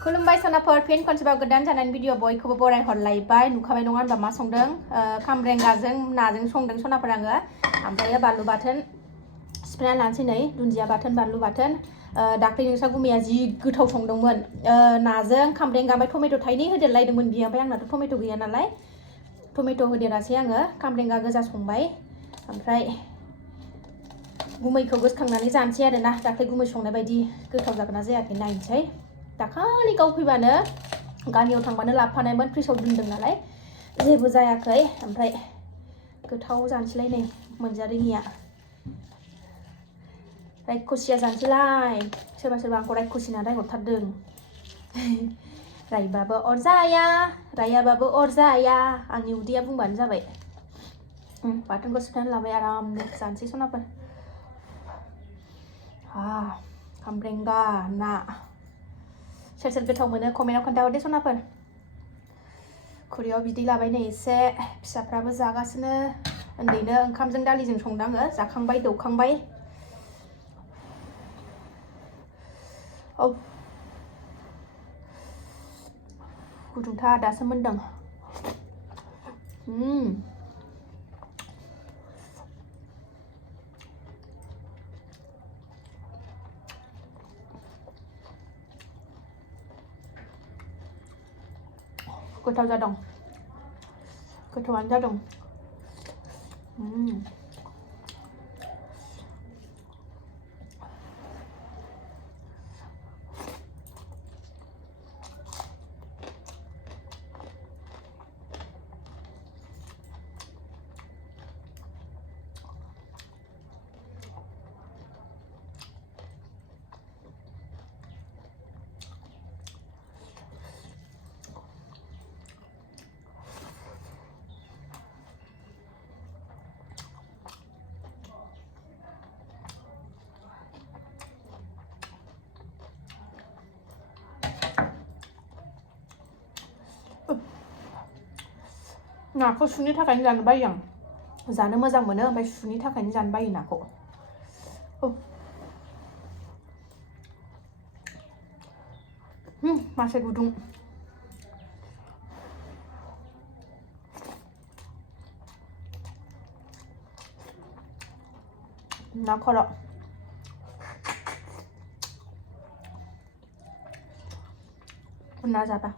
खुलुमबाय सनाफोर फिन खनसेबाव गोदान जानायनि भिडिअ बयखौबो बराय हरलायबाय नुखाबाय नङा होनबा मा संदों खामब्रेंगाजों नाजों संदों सनाफोर आङो ओमफ्राय बानलु बाथोन सिफ्लेना लानोसै नै दुन्दिया बाथोन बानलु बाथोन दाख्लै नोंसा गुमैया जि गोथाव संदोंमोन नाजों खामब्रेंगा ओमफ्राय टमेट' थाइनै होदेरलायदोंमोन बियो ओमफ्राय आंनाथ' टमेट' गैया नालाय टमेट' होदेरासै आङो खामब्रेंगा गोजा संबाय ओमफ्राय गुमैखौ गोसोखांनानै जानोसै आरोना दाख्लै गुमै संनाय बायदि गोथाव जागोन ना जायाखै नायनोसै दाखालि गाव फैबानो गामियाव थांबानो लाबोफानायमोन फ्रिजआव दोनदों नालाय जेबो जायाखै ओमफ्राय गोथाव जानोसैलाय नै मोनजारोङिया रायखसिया जानोसैलाय सोरबा सोरबा आंखौ रायखसि होनना रायहरथारदों रायबाबो अरजाया रायाबाबो अरजाया आंनि उदैया बुंबानो जाबाय बाथोनखौ सिफ्लेनानै लाबाय आरामनो जानोसै सनाफोर खामब्रेंगा ना सोर सोर गोथाव मोनो कमेन्टआव खोन्थाहरदे सनाफोर खुरैयाव बिदै लाबाय नै एसे फिसाफ्राबो जागासिनो उन्दैनो ओंखामजों दालिजों संदों आङो जाखांबाय दौखांबाय गुदुंथार दासो मोनदों गोथाव जादों गोथावानो जादों नाखौ सुनि थाखायनो जानो बायो आं जानो मोजां मोनो ओमफ्राय सुनि थाखायनो जानो बायो नाखौ मासे गुदुं ना खर' ना जाबा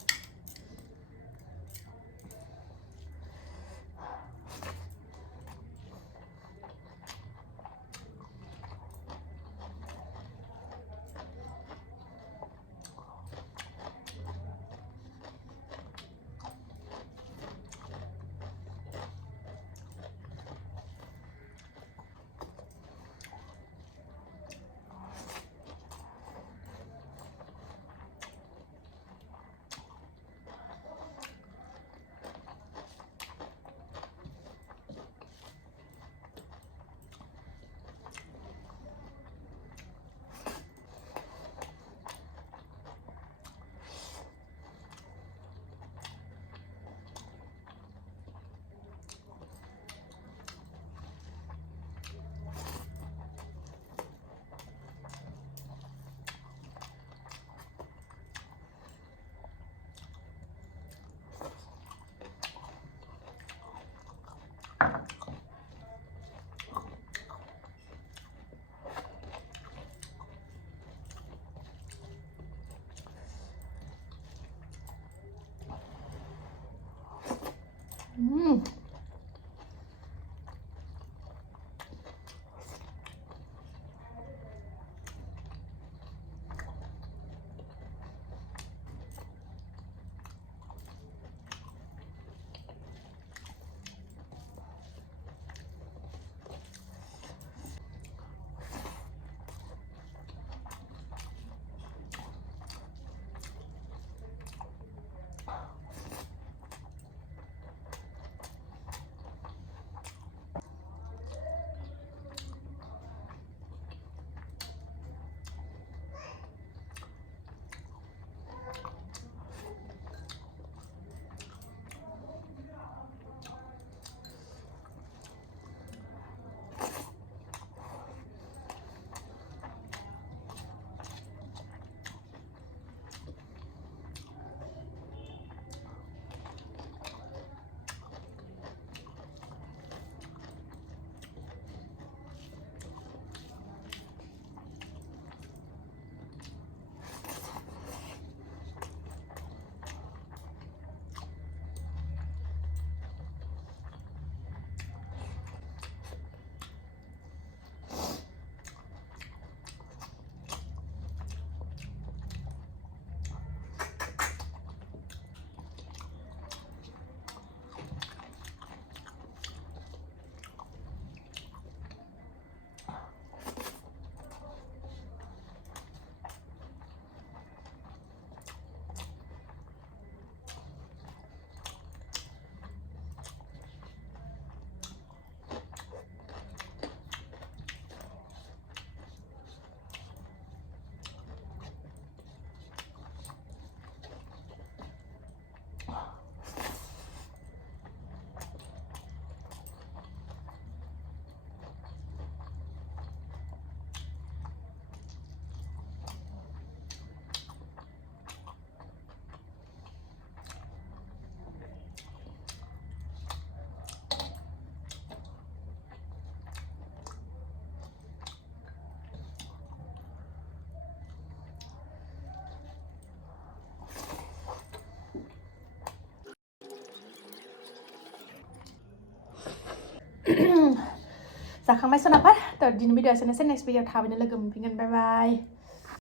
जाखांबाय सोनाबा थ' दिनै भिडिअ एसेनोसै नेक्स्ट भिडिअ थाबैनो लोगो मोनफिनगोन बाय बाय